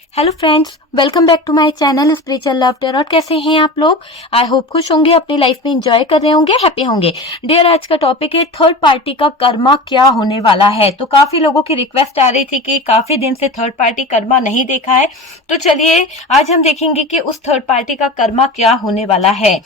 Hello friends, welcome back to my channel Spiritual Love Terror. कैसे हैं आप लोग? आई होप खुश होंगे, अपनी लाइफ में एंजॉय कर रहे होंगे, हैप्पी होंगे। डियर, आज का टॉपिक है थर्ड पार्टी का कर्मा क्या होने वाला है। तो काफी लोगों की रिक्वेस्ट आ रही थी कि काफी दिन से थर्ड पार्टी कर्मा नहीं देखा है, तो चलिए आज हम देखेंगे कि उस थर्ड पार्टी का कर्मा क्या होने वाला है।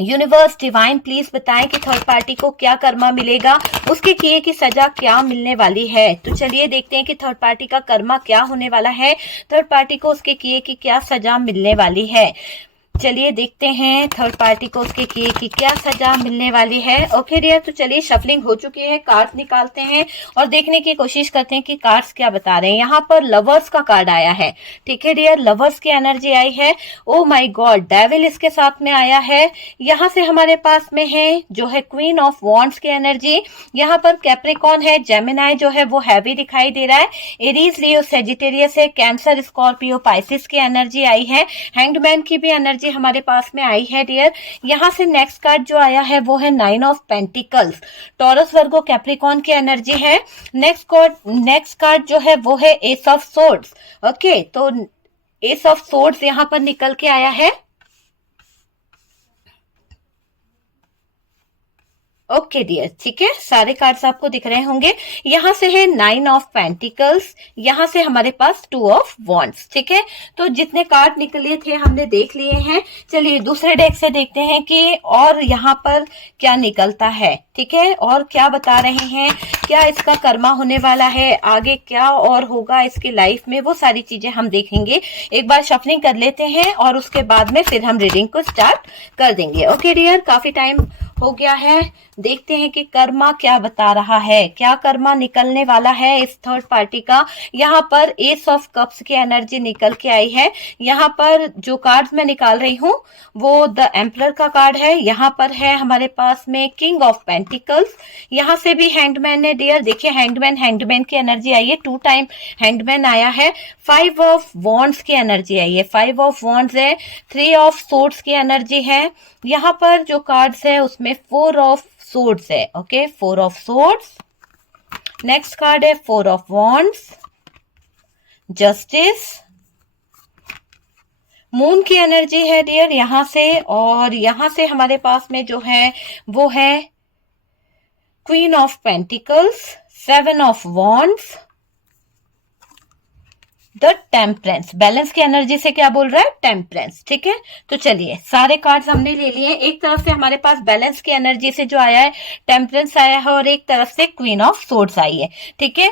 यूनिवर्स डिवाइन प्लीज बताएं कि थर्ड पार्टी को क्या कर्मा मिलेगा, उसके किए की सजा क्या मिलने वाली है। तो चलिए देखते हैं कि थर्ड पार्टी का कर्मा क्या होने वाला है, थर्ड पार्टी को उसके किए की क्या सजा मिलने वाली है। चलिए देखते हैं थर्ड पार्टी को उसके किए की क्या सजा मिलने वाली है। ओके डियर, तो चलिए शफलिंग हो चुकी है, कार्ड निकालते हैं और देखने की कोशिश करते हैं कि कार्ड्स क्या बता रहे हैं। यहाँ पर लवर्स का कार्ड आया है, ठीक है डियर, लवर्स की एनर्जी आई है। ओ माय गॉड, डेविल इसके साथ में आया है। यहाँ से हमारे पास में है जो है क्वीन ऑफ वॉन्ड्स की एनर्जी। यहाँ पर कैप्रिकॉन है, जेमिनाई जो है वो हैवी दिखाई दे रहा है, एरीज, लियो, सेजिटेरियस है, कैंसर, स्कॉर्पियो, पाइसिस की एनर्जी आई है, हैंग्डमैन की भी एनर्जी हमारे पास में आई है डियर। यहाँ से नेक्स्ट कार्ड जो आया है वो है nine of pentacles, taurus, Virgo, Capricorn की एनर्जी है। नेक्स्ट कार्ड जो है वो है एस ऑफ सोर्ड्स। ओके, तो एस ऑफ सोर्ड्स यहाँ पर निकल के आया है। ओके डियर, ठीक है, सारे कार्ड्स आपको दिख रहे होंगे। यहाँ से है नाइन ऑफ पेंटिकल्स, यहाँ से हमारे पास टू ऑफ वॉन्ड्स, ठीक है। तो जितने कार्ड निकले थे हमने देख लिए हैं। चलिए दूसरे डेक से देखते हैं कि और यहाँ पर क्या निकलता है, ठीक है, और क्या बता रहे हैं, क्या इसका कर्मा होने वाला है, आगे क्या और होगा इसकी लाइफ में, वो सारी चीजें हम देखेंगे। एक बार शफलिंग कर लेते हैं और उसके बाद में फिर हम रीडिंग को स्टार्ट कर देंगे। ओके डियर, काफी टाइम हो गया है, देखते हैं कि कर्मा क्या बता रहा है, क्या कर्मा निकलने वाला है इस थर्ड पार्टी का। यहाँ पर एस ऑफ कप्स की एनर्जी निकल के आई है। यहाँ पर जो कार्ड्स मैं निकाल रही हूँ वो द एम्परर का कार्ड है। यहाँ पर है हमारे पास में किंग ऑफ पेंटिकल्स, यहाँ से भी हैंगमैन है डियर, देखिए हैंगमैन की एनर्जी आई है, 2 टाइम हैंगमैन आया है। 5 ऑफ वॉन्ड्स की एनर्जी आई है, 5 ऑफ वॉन्ड्स है, 3 ऑफ सोर्ड्स की एनर्जी है। यहाँ पर जो कार्ड्स है उसमें 4 ऑफ सोर्ड्स है। Okay, 4 of swords. Next card है 4 ऑफ वॉन्ड्स, जस्टिस, मून की एनर्जी है डियर यहां से, और यहां से हमारे पास में जो है वो है queen of pentacles, 7 of wands, the temperance. Balance की एनर्जी से क्या बोल रहा है, टेम्परेंस, ठीक है। तो चलिए सारे कार्ड्स हमने ले लिए। एक तरफ से हमारे पास बैलेंस की एनर्जी से जो आया है टेम्परेंस आया है, और एक तरफ से क्वीन ऑफ सोर्ड्स आई है, ठीक है।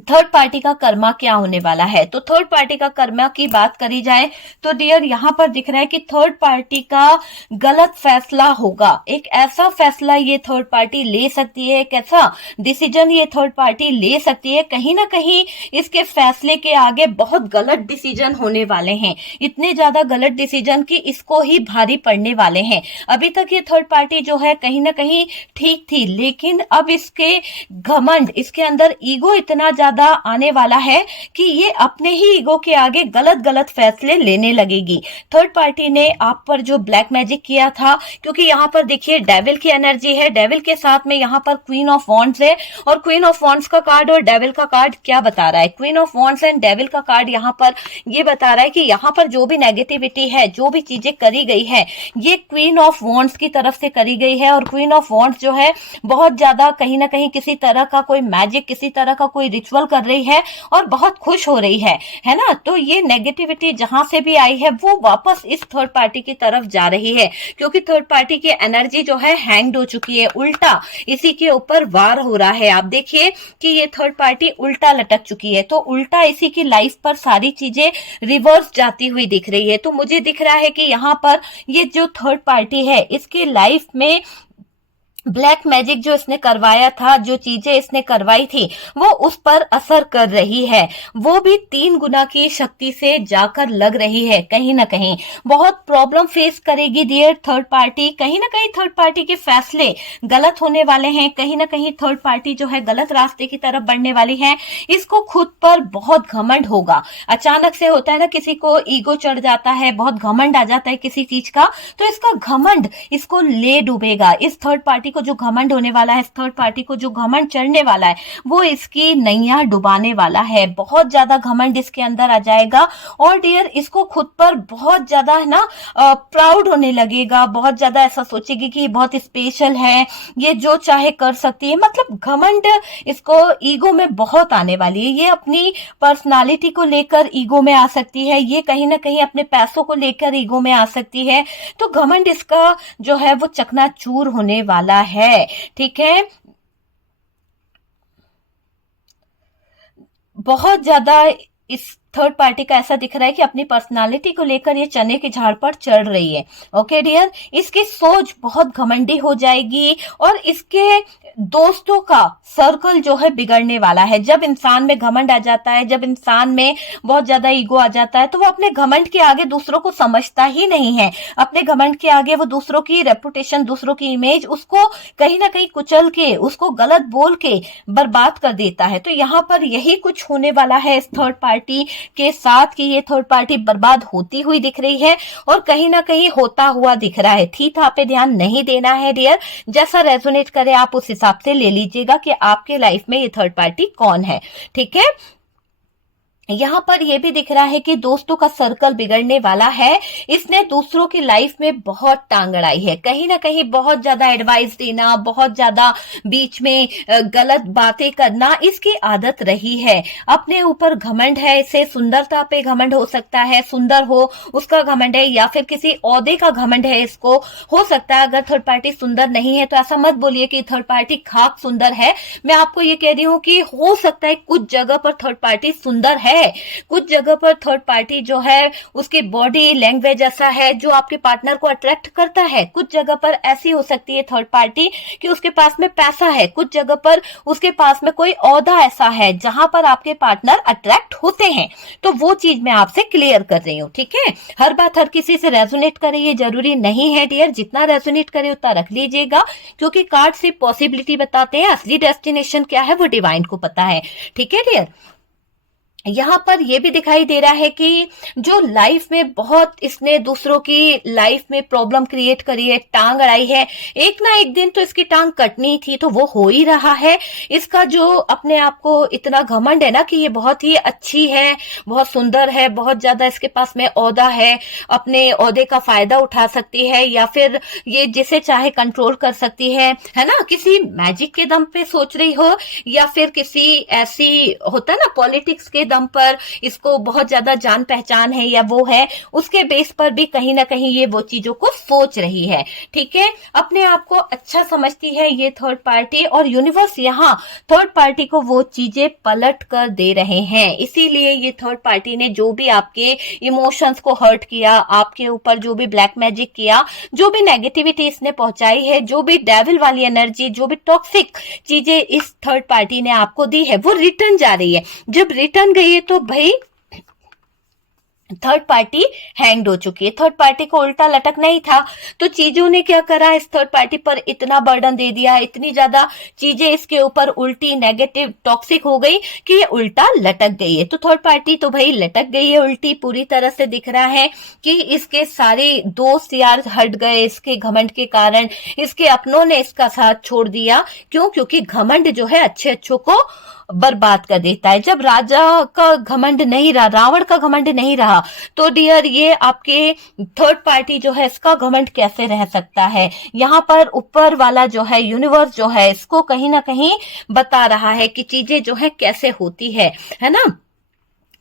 थर्ड पार्टी का कर्मा क्या होने वाला है, तो थर्ड पार्टी का कर्मा की बात करी जाए तो डियर यहां पर दिख रहा है कि थर्ड पार्टी का गलत फैसला होगा। एक ऐसा फैसला ये थर्ड पार्टी ले सकती है, एक ऐसा डिसीजन ये थर्ड पार्टी ले सकती है, कहीं ना कहीं इसके फैसले के आगे बहुत गलत डिसीजन होने वाले हैं, इतने ज्यादा गलत डिसीजन कि इसको ही भारी पड़ने वाले हैं। अभी तक ये थर्ड पार्टी जो है कहीं ना कहीं ठीक थी, लेकिन अब इसके घमंड, इसके अंदर ईगो इतना ज्यादा आने वाला है कि ये अपने ही ईगो के आगे गलत गलत फैसले लेने लगेगी। थर्ड पार्टी ने आप पर जो ब्लैक मैजिक किया था, क्योंकि यहाँ पर देखिए डेविल की एनर्जी है, डेविल के साथ में यहाँ पर क्वीन ऑफ वॉन्ड्स है, और क्वीन ऑफ वॉन्ड्स का कार्ड और डेविल का कार्ड क्या बता रहा है, queen of wands and devil का कार्ड यहाँ पर ये बता रहा है कि यहाँ पर जो भी नेगेटिविटी है, जो भी चीजें करी गई है, ये क्वीन ऑफ वॉन्ड्स की तरफ से करी गई है। और क्वीन ऑफ वॉन्ड्स जो है बहुत ज्यादा कहीं ना कहीं किसी तरह का कोई मैजिक, किसी तरह का कोई रिचुअल कर रही है और बहुत खुश हो रही है ना। तो ये नेगेटिविटी जहां से भी आई है वो वापस इस थर्ड पार्टी की तरफ जा रही है, क्योंकि थर्ड पार्टी की एनर्जी जो है हैंग्ड हो चुकी है, उल्टा इसी के ऊपर वार हो रहा है। आप देखिए कि ये थर्ड पार्टी उल्टा लटक चुकी है, तो उल्टा इसी की लाइफ पर सारी चीजें रिवर्स जाती हुई दिख रही है। तो मुझे दिख रहा है कि यहाँ पर ये जो थर्ड पार्टी है इसकी लाइफ में ब्लैक मैजिक जो इसने करवाया था, जो चीजें इसने करवाई थी, वो उस पर असर कर रही है, वो भी 3 गुना की शक्ति से जाकर लग रही है। कहीं ना कहीं बहुत प्रॉब्लम फेस करेगी डियर थर्ड पार्टी, कहीं ना कहीं थर्ड पार्टी के फैसले गलत होने वाले हैं, कहीं ना कहीं थर्ड पार्टी जो है गलत रास्ते की तरफ बढ़ने वाली है। इसको खुद पर बहुत घमंड होगा, अचानक से होता है ना, किसी को ईगो चढ़ जाता है, बहुत घमंड आ जाता है किसी चीज का, तो इसका घमंड इसको ले डूबेगा। इस थर्ड पार्टी को जो घमंड होने वाला है, इस थर्ड पार्टी को जो घमंड चढ़ने वाला है, वो इसकी नैया डुबाने वाला है। बहुत ज्यादा घमंड इसके अंदर आ जाएगा और डियर इसको खुद पर बहुत ज्यादा है ना प्राउड होने लगेगा, बहुत ज्यादा ऐसा सोचेगी कि ये बहुत स्पेशल है, ये जो चाहे कर सकती है। मतलब घमंड इसको ईगो में बहुत आने वाली है। ये अपनी पर्सनालिटी को लेकर ईगो में आ सकती है, ये कहीं ना कहीं अपने पैसों को लेकर ईगो में आ सकती है। तो घमंड इसका जो है वो चकनाचूर होने वाला है। ठीक है, बहुत ज्यादा इस थर्ड पार्टी का ऐसा दिख रहा है कि अपनी पर्सनालिटी को लेकर ये चने के झाड़ पर चढ़ रही है। ओके डियर, इसकी सोच बहुत घमंडी हो जाएगी और इसके दोस्तों का सर्कल जो है बिगड़ने वाला है। जब इंसान में घमंड आ जाता है, जब इंसान में बहुत ज्यादा ईगो आ जाता है, तो वो अपने घमंड के आगे दूसरों को समझता ही नहीं है। अपने घमंड के आगे वो दूसरों की रेपुटेशन, दूसरों की इमेज, उसको कहीं ना कहीं कुचल के, उसको गलत बोल के बर्बाद कर देता है। तो यहाँ पर यही कुछ होने वाला है इस थर्ड पार्टी के साथ कि ये थर्ड पार्टी बर्बाद होती हुई दिख रही है और कहीं ना कहीं होता हुआ दिख रहा है। थी था पे ध्यान नहीं देना है डियर, जैसा रेजोनेट करे आप उस हिसाब से ले लीजिएगा कि आपके लाइफ में ये थर्ड पार्टी कौन है। ठीक है, यहाँ पर यह भी दिख रहा है कि दोस्तों का सर्कल बिगड़ने वाला है। इसने दूसरों की लाइफ में बहुत टांग अड़ाई है, कहीं ना कहीं बहुत ज्यादा एडवाइस देना, बहुत ज्यादा बीच में गलत बातें करना इसकी आदत रही है। अपने ऊपर घमंड है, इसे सुंदरता पे घमंड हो सकता है, सुंदर हो उसका घमंड है, या फिर किसी ओहदे का घमंड है इसको। हो सकता है अगर थर्ड पार्टी सुंदर नहीं है तो ऐसा मत बोलिए कि थर्ड पार्टी खाक सुंदर है। मैं आपको ये कह रही हूँ कि हो सकता है कुछ जगह पर थर्ड पार्टी सुंदर है, कुछ जगह पर थर्ड पार्टी जो है उसकी बॉडी लैंग्वेज ऐसा है जो आपके पार्टनर को अट्रैक्ट करता है। कुछ जगह पर ऐसी हो सकती है थर्ड पार्टी कि उसके पास में पैसा है, कुछ जगह पर उसके पास में कोई ओहदा ऐसा है जहां पर आपके पार्टनर अट्रैक्ट होते हैं। तो वो चीज मैं आपसे क्लियर कर रही हूँ। ठीक है, हर बात हर किसी से रेजोनेट करे ये जरूरी नहीं है डियर, जितना रेजोनेट करे उतना रख लीजिएगा, क्योंकि कार्ड सिर्फ पॉसिबिलिटी बताते हैं, असली डेस्टिनेशन क्या है वो डिवाइन को पता है। ठीक है डियर, यहाँ पर यह भी दिखाई दे रहा है कि जो लाइफ में बहुत इसने दूसरों की लाइफ में प्रॉब्लम क्रिएट करी है, टांग अड़ाई है, एक ना एक दिन तो इसकी टांग कटनी थी, तो वो हो ही रहा है। इसका जो अपने आप को इतना घमंड है ना कि ये बहुत ही अच्छी है, बहुत सुंदर है, बहुत ज्यादा इसके पास में ओहदा है, अपने ओहदे का फायदा उठा सकती है, या फिर ये जिसे चाहे कंट्रोल कर सकती है ना। किसी मैजिक के दम पे सोच रही हो, या फिर किसी ऐसी होता है ना पॉलिटिक्स के दम पर इसको बहुत ज्यादा जान पहचान है या वो है, उसके बेस पर भी कहीं ना कहीं ये वो चीजों को सोच रही है। ठीक है, अपने आप को अच्छा समझती है ये थर्ड पार्टी, और यूनिवर्स यहाँ थर्ड पार्टी को वो चीजें पलट कर दे रहे हैं। इसीलिए ये थर्ड पार्टी ने जो भी आपके इमोशंस को हर्ट किया, आपके ऊपर जो भी ब्लैक मैजिक किया, जो भी नेगेटिविटी इसने पहुंचाई है, जो भी डेविल वाली एनर्जी, जो भी टॉक्सिक चीजें इस थर्ड पार्टी ने आपको दी है, वो रिटर्न जा रही है। जब रिटर्न गई है तो भाई थर्ड पार्टी हैंग्ड हो चुकी है। थर्ड पार्टी को उल्टा लटकना ही था, तो चीजों ने क्या करा, इस थर्ड पार्टी पर इतना बर्डन दे दिया, इतनी ज्यादा चीजें इसके ऊपर उल्टी नेगेटिव टॉक्सिक हो गई कि ये उल्टा लटक गई है। तो थर्ड पार्टी तो भाई लटक गई है उल्टी, पूरी तरह से दिख रहा है कि इसके सारे दोस्त यार हट गए इसके घमंड के कारण, इसके अपनों ने इसका साथ छोड़ दिया। क्यों? क्योंकि घमंड जो है अच्छे अच्छों को बर्बाद कर देता है। जब राजा का घमंड नहीं रहा, रावण का घमंड नहीं रहा, तो डियर ये आपके थर्ड पार्टी जो है इसका घमंड कैसे रह सकता है। यहाँ पर ऊपर वाला जो है यूनिवर्स जो है इसको कहीं ना कहीं बता रहा है कि चीजें जो है कैसे होती है ना।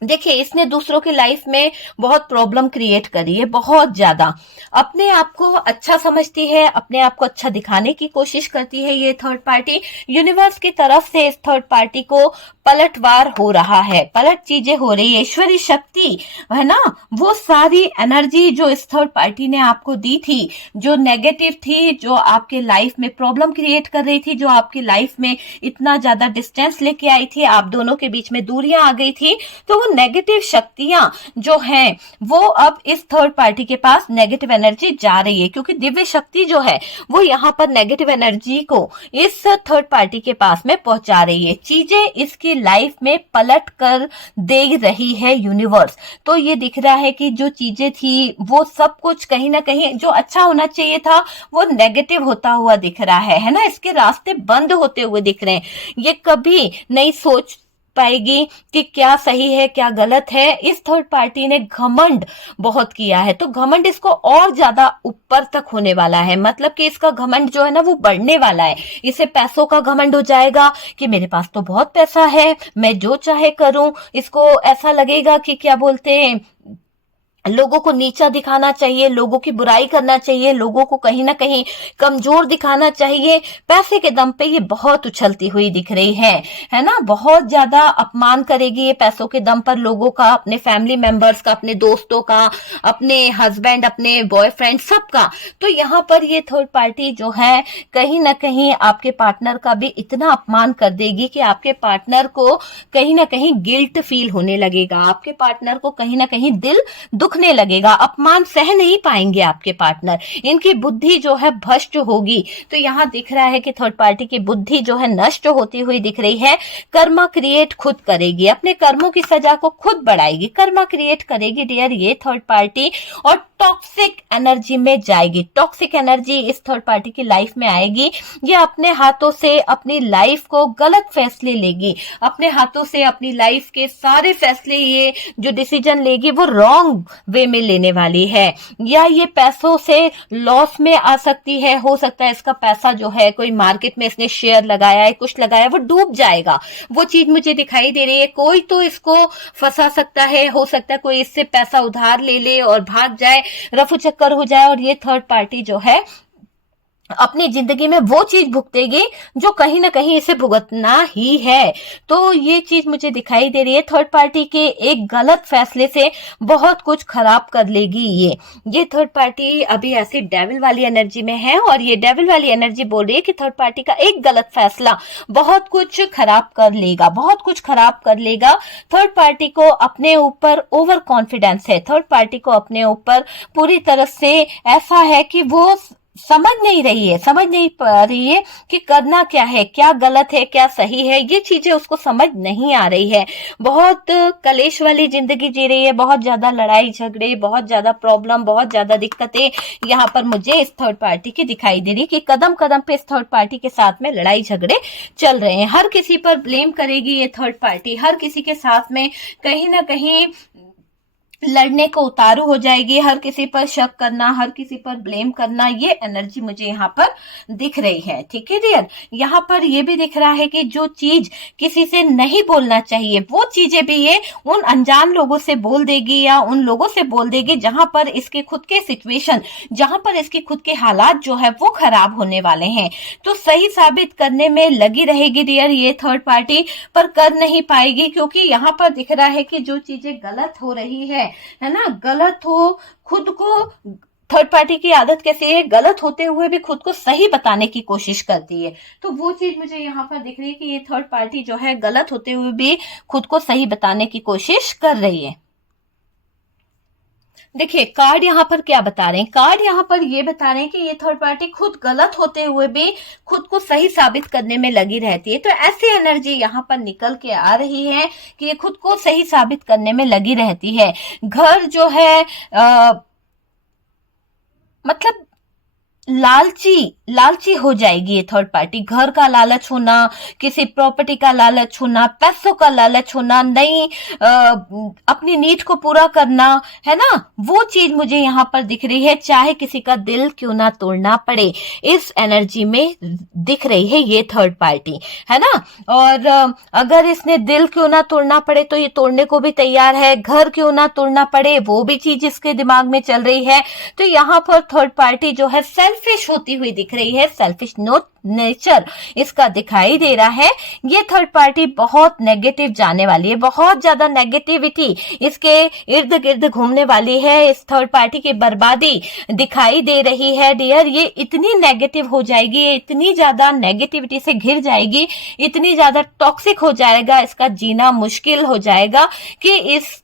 देखिए, इसने दूसरों की लाइफ में बहुत प्रॉब्लम क्रिएट करी है, बहुत ज्यादा। अपने आप को अच्छा समझती है, अपने आप को अच्छा दिखाने की कोशिश करती है ये थर्ड पार्टी। यूनिवर्स की तरफ से इस थर्ड पार्टी को पलटवार हो रहा है, पलट चीजें हो रही है। ईश्वरी शक्ति है ना, वो सारी एनर्जी जो इस थर्ड पार्टी ने आपको दी थी, जो नेगेटिव थी, जो आपके लाइफ में प्रॉब्लम क्रिएट कर रही थी, जो आपकी लाइफ में इतना ज्यादा डिस्टेंस लेके आई थी, आप दोनों के बीच में दूरियां आ गई थी, तो वो नेगेटिव शक्तियां जो हैं वो अब इस थर्ड पार्टी के पास नेगेटिव एनर्जी जा रही है, क्योंकि दिव्य शक्ति जो है वो यहाँ पर नेगेटिव एनर्जी को इस थर्ड पार्टी के पास में पहुंचा रही है। चीजें इसके आपकी लाइफ में पलट कर दे रही है यूनिवर्स। तो ये दिख रहा है कि जो चीजें थी वो सब कुछ कहीं ना कहीं जो अच्छा होना चाहिए था वो नेगेटिव होता हुआ दिख रहा है ना, इसके रास्ते बंद होते हुए दिख रहे हैं। ये कभी नहीं सोच पाएगी कि क्या सही है क्या गलत है। इस थर्ड पार्टी ने घमंड बहुत किया है, तो घमंड इसको और ज्यादा ऊपर तक होने वाला है। मतलब कि इसका घमंड जो है ना वो बढ़ने वाला है। इसे पैसों का घमंड हो जाएगा कि मेरे पास तो बहुत पैसा है, मैं जो चाहे करूं। इसको ऐसा लगेगा कि क्या बोलते हैं, लोगों को नीचा दिखाना चाहिए, लोगों की बुराई करना चाहिए, लोगों को कहीं ना कहीं कमजोर दिखाना चाहिए। पैसे के दम पे ये बहुत उछलती हुई दिख रही है ना। बहुत ज्यादा अपमान करेगी ये पैसों के दम पर लोगों का, अपने फैमिली मेंबर्स का, अपने दोस्तों का, अपने हस्बैंड, अपने बॉयफ्रेंड, सबका। तो यहाँ पर ये थर्ड पार्टी जो है कहीं ना कहीं आपके पार्टनर का भी इतना अपमान कर देगी कि आपके पार्टनर को कहीं ना कहीं गिल्ट फील होने लगेगा, आपके पार्टनर को कहीं ना कहीं दिल दुखने लगेगा, अपमान सह नहीं पाएंगे आपके पार्टनर। इनकी बुद्धि जो है भ्रष्ट होगी। तो यहाँ दिख रहा है कि थर्ड पार्टी की बुद्धि जो है नष्ट होती हुई दिख रही है। कर्मा क्रिएट खुद करेगी, अपने कर्मों की सजा को खुद बढ़ाएगी, कर्मा क्रिएट करेगी डियर ये थर्ड पार्टी, और टॉक्सिक एनर्जी में जाएगी। टॉक्सिक एनर्जी इस थर्ड पार्टी की लाइफ में आएगी। ये अपने हाथों से अपनी लाइफ को गलत फैसले लेगी, अपने हाथों से अपनी लाइफ के सारे फैसले, ये जो डिसीजन लेगी वो रॉन्ग वे में लेने वाली है, या ये पैसों से लॉस में आ सकती है। हो सकता है इसका पैसा जो है कोई मार्केट में इसने शेयर लगाया है, कुछ लगाया, वो डूब जाएगा। वो चीज मुझे दिखाई दे रही है। कोई तो इसको फंसा सकता है, हो सकता है कोई इससे पैसा उधार ले ले और भाग जाए, रफू चक्कर हो जाए, और ये थर्ड पार्टी जो है अपनी जिंदगी में वो चीज भुगतेगी जो कहीं ना कहीं इसे भुगतना ही है। तो ये चीज मुझे दिखाई दे रही है। थर्ड पार्टी के एक गलत फैसले से बहुत कुछ खराब कर लेगी ये थर्ड पार्टी अभी ऐसी डेविल वाली एनर्जी में है, और ये डेविल वाली एनर्जी बोल रही है कि थर्ड पार्टी का एक गलत फैसला बहुत कुछ खराब कर लेगा, बहुत कुछ खराब कर लेगा। थर्ड पार्टी को अपने ऊपर ओवर कॉन्फिडेंस है, थर्ड पार्टी को अपने ऊपर पूरी तरह से ऐसा है कि वो समझ नहीं पा रही है कि करना क्या है, क्या गलत है, क्या सही है। ये चीजें उसको समझ नहीं आ रही है। बहुत कलेश वाली जिंदगी जी रही है, बहुत ज्यादा लड़ाई झगड़े, बहुत ज्यादा प्रॉब्लम, बहुत ज्यादा दिक्कतें यहाँ पर मुझे इस थर्ड पार्टी की दिखाई दे रही कि कदम कदम पे इस थर्ड पार्टी के साथ में लड़ाई झगड़े चल रहे हैं। हर किसी पर ब्लेम करेगी ये थर्ड पार्टी, हर किसी के साथ में कहीं ना कहीं लड़ने को उतारू हो जाएगी, हर किसी पर शक करना, हर किसी पर ब्लेम करना, ये एनर्जी मुझे यहाँ पर दिख रही है। ठीक है डियर, यहाँ पर ये भी दिख रहा है कि जो चीज किसी से नहीं बोलना चाहिए वो चीजें भी ये उन अनजान लोगों से बोल देगी, या उन लोगों से बोल देगी जहां पर इसके खुद के सिचुएशन, जहां पर इसके खुद के हालात जो है वो खराब होने वाले हैं। तो सही साबित करने में लगी रहेगी डियर ये थर्ड पार्टी, पर कर नहीं पाएगी, क्योंकि यहाँ पर दिख रहा है कि जो चीजें गलत हो रही है ना, गलत हो, खुद को, थर्ड पार्टी की आदत कैसी है, गलत होते हुए भी खुद को सही बताने की कोशिश करती है। तो वो चीज मुझे यहाँ पर दिख रही है कि ये थर्ड पार्टी जो है गलत होते हुए भी खुद को सही बताने की कोशिश कर रही है। देखिए कार्ड यहाँ पर क्या बता रहे हैं, कार्ड यहाँ पर ये बता रहे हैं कि ये थर्ड पार्टी खुद गलत होते हुए भी खुद को सही साबित करने में लगी रहती है। तो ऐसी एनर्जी यहाँ पर निकल के आ रही है कि ये खुद को सही साबित करने में लगी रहती है। घर जो है मतलब लालची हो जाएगी ये थर्ड पार्टी। घर का लालच होना, किसी प्रॉपर्टी का लालच होना, पैसों का लालच होना, नई अपनी नीड को पूरा करना, है ना, वो चीज मुझे यहाँ पर दिख रही है। चाहे किसी का दिल क्यों ना तोड़ना पड़े, इस एनर्जी में दिख रही है ये थर्ड पार्टी, है ना। और अगर इसने दिल क्यों ना तोड़ना पड़े तो ये तोड़ने को भी तैयार है, घर क्यों ना तोड़ना पड़े वो भी चीज इसके दिमाग में चल रही है। तो यहाँ पर थर्ड पार्टी जो है सेल्फिश होती हुई दिख रही है, सेल्फिश नेचर इसका दिखाई दे रहा है। ये थर्ड पार्टी बहुत नेगेटिव जाने वाली है, बहुत ज्यादा नेगेटिविटी इसके इर्द गिर्द घूमने वाली है। इस थर्ड पार्टी की बर्बादी दिखाई दे रही है डियर। ये इतनी नेगेटिव हो जाएगी, ये इतनी ज्यादा नेगेटिविटी से घिर जाएगी, इतनी ज्यादा टॉक्सिक हो जाएगा, इसका जीना मुश्किल हो जाएगा कि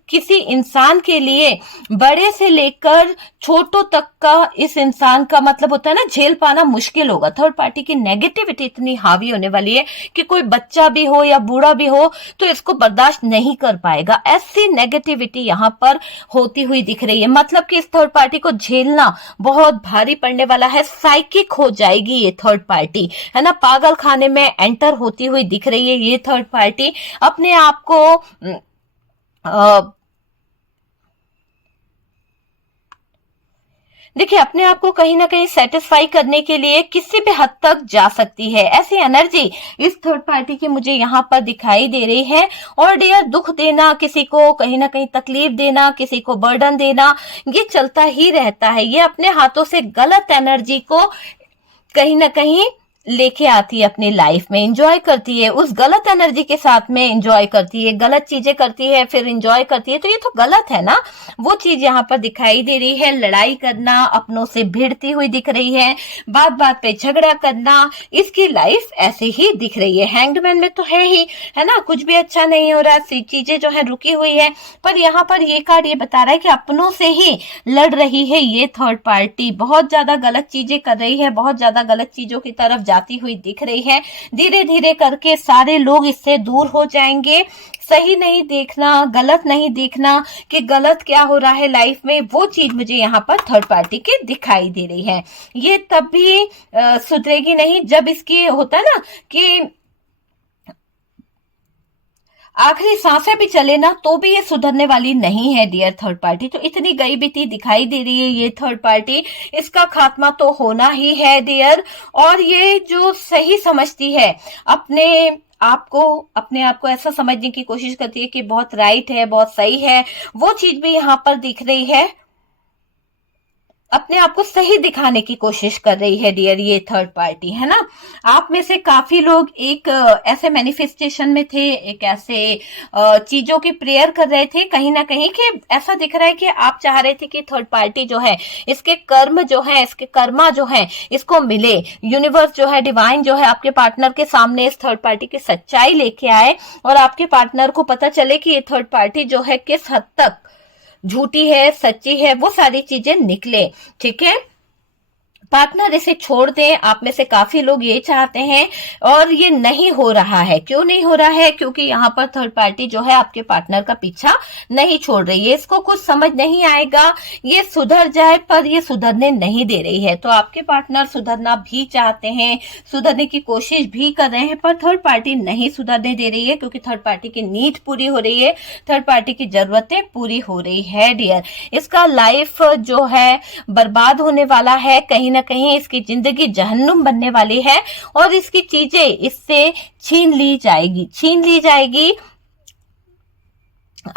किसी इंसान के लिए बड़े से लेकर छोटों तक का इस इंसान का मतलब होता है ना झेल पाना मुश्किल होगा। थर्ड पार्टी की नेगेटिविटी इतनी हावी होने वाली है कि कोई बच्चा भी हो या बूढ़ा भी हो तो इसको बर्दाश्त नहीं कर पाएगा। ऐसी नेगेटिविटी यहाँ पर होती हुई दिख रही है। मतलब कि इस थर्ड पार्टी को झेलना बहुत भारी पड़ने वाला है। साइकिक हो जाएगी ये थर्ड पार्टी, है ना। पागल खाने में एंटर होती हुई दिख रही है ये थर्ड पार्टी। अपने आप को देखिए, अपने आप को कहीं ना कहीं सेटिस्फाई करने के लिए किसी भी हद तक जा सकती है। ऐसी एनर्जी इस थर्ड पार्टी की मुझे यहाँ पर दिखाई दे रही है। और डियर, दुख देना, किसी को कहीं ना कहीं तकलीफ देना, किसी को बर्डन देना, ये चलता ही रहता है। ये अपने हाथों से गलत एनर्जी को कहीं ना कहीं लेके आती है अपनी लाइफ में, एंजॉय करती है, उस गलत एनर्जी के साथ में एंजॉय करती है, गलत चीजें करती है, फिर एंजॉय करती है। तो ये तो गलत है ना। वो चीज यहाँ पर दिखाई दे रही है। लड़ाई करना, अपनों से भिड़ती हुई दिख रही है, बात बात पे झगड़ा करना, इसकी लाइफ ऐसे ही दिख रही है। हैंग्ड मैन में तो है ही, है ना, कुछ भी अच्छा नहीं हो रहा, चीजें जो है रुकी हुई है। पर यहाँ पर ये कार्ड ये बता रहा है कि अपनों से ही लड़ रही है ये थर्ड पार्टी। बहुत ज्यादा गलत चीजें कर रही है, बहुत ज्यादा गलत चीजों की तरफ जाती हुई दिख रही है। धीरे धीरे करके सारे लोग इससे दूर हो जाएंगे। सही नहीं देखना, गलत नहीं देखना कि गलत क्या हो रहा है लाइफ में, वो चीज मुझे यहाँ पर थर्ड पार्टी की दिखाई दे रही है। ये तब भी सुधरेगी नहीं जब इसकी होता है ना कि आखिरी सांसें भी चले ना, तो भी ये सुधरने वाली नहीं है डियर थर्ड पार्टी। तो इतनी गई बीती दिखाई दे रही है ये थर्ड पार्टी। इसका खात्मा तो होना ही है डियर। और ये जो सही समझती है अपने आप को ऐसा समझने की कोशिश करती है कि बहुत राइट है, बहुत सही है, वो चीज भी यहाँ पर दिख रही है। अपने आप को सही दिखाने की कोशिश कर रही है डियर ये थर्ड पार्टी, है ना। आप में से काफी लोग एक ऐसे मैनिफेस्टेशन में थे, एक ऐसे चीजों की प्रेयर कर रहे थे कहीं ना कहीं, कि ऐसा दिख रहा है कि आप चाह रहे थे कि थर्ड पार्टी जो है इसके कर्म जो है, इसके कर्मा जो है, इसको मिले। यूनिवर्स जो है, डिवाइन जो है, आपके पार्टनर के सामने इस थर्ड पार्टी की सच्चाई लेके आए और आपके पार्टनर को पता चले कि ये थर्ड पार्टी जो है किस हद तक झूठी है, सच्ची है, वो सारी चीजें निकले। ठीक है, पार्टनर इसे छोड़ दें। आप में से काफी लोग ये चाहते हैं और ये नहीं हो रहा है। क्यों नहीं हो रहा है? क्योंकि यहाँ पर थर्ड पार्टी जो है आपके पार्टनर का पीछा नहीं छोड़ रही है। इसको कुछ समझ नहीं आएगा, ये सुधर जाए, पर ये सुधरने नहीं दे रही है। तो आपके पार्टनर सुधरना भी चाहते हैं, सुधरने की कोशिश भी कर रहे हैं, पर थर्ड पार्टी नहीं सुधरने दे रही है, क्योंकि थर्ड पार्टी की नीड पूरी हो रही है, थर्ड पार्टी की जरूरतें पूरी हो रही है डियर। इसका लाइफ जो है बर्बाद होने वाला है, कहीं ना कहीं इसकी जिंदगी जहन्नुम बनने वाली है और इसकी चीजें इससे छीन ली जाएगी।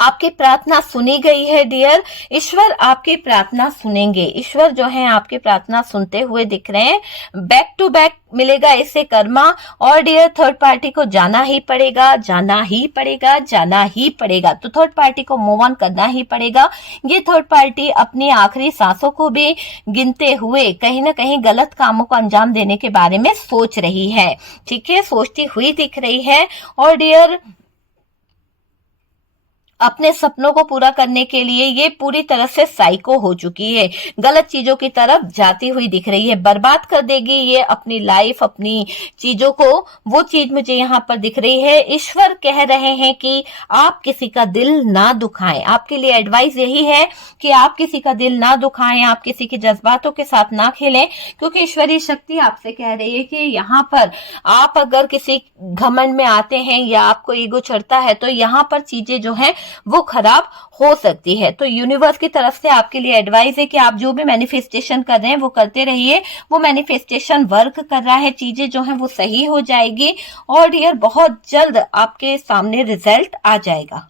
आपकी प्रार्थना सुनी गई है डियर। ईश्वर आपकी प्रार्थना सुनेंगे। ईश्वर जो है आपकी प्रार्थना सुनते हुए दिख रहे हैं। बैक टू बैक मिलेगा इससे कर्मा। और डियर, थर्ड पार्टी को जाना ही पड़ेगा। तो थर्ड पार्टी को मूव ऑन करना ही पड़ेगा। ये थर्ड पार्टी अपनी आखिरी सांसों को भी गिनते हुए कहीं ना कहीं गलत कामों को अंजाम देने के बारे में सोच रही है। ठीक है, सोचती हुई दिख रही है। और डियर, अपने सपनों को पूरा करने के लिए ये पूरी तरह से साइको हो चुकी है, गलत चीजों की तरफ जाती हुई दिख रही है। बर्बाद कर देगी ये अपनी लाइफ, अपनी चीजों को। वो चीज मुझे यहाँ पर दिख रही है। ईश्वर कह रहे हैं कि आप किसी का दिल ना दुखाएं। आपके लिए एडवाइस यही है कि आप किसी का दिल ना दुखाएं, आप किसी के जज्बातों के साथ ना खेलें, क्योंकि ईश्वरीय शक्ति आपसे कह रही है कि यहाँ पर आप अगर किसी घमंड में आते हैं या आपको ईगो चढ़ता है, तो यहाँ पर चीजें जो है वो खराब हो सकती है। तो यूनिवर्स की तरफ से आपके लिए एडवाइस है कि आप जो भी मैनिफेस्टेशन कर रहे हैं वो करते रहिए। वो मैनिफेस्टेशन वर्क कर रहा है, चीजें जो हैं वो सही हो जाएगी और डियर बहुत जल्द आपके सामने रिजल्ट आ जाएगा।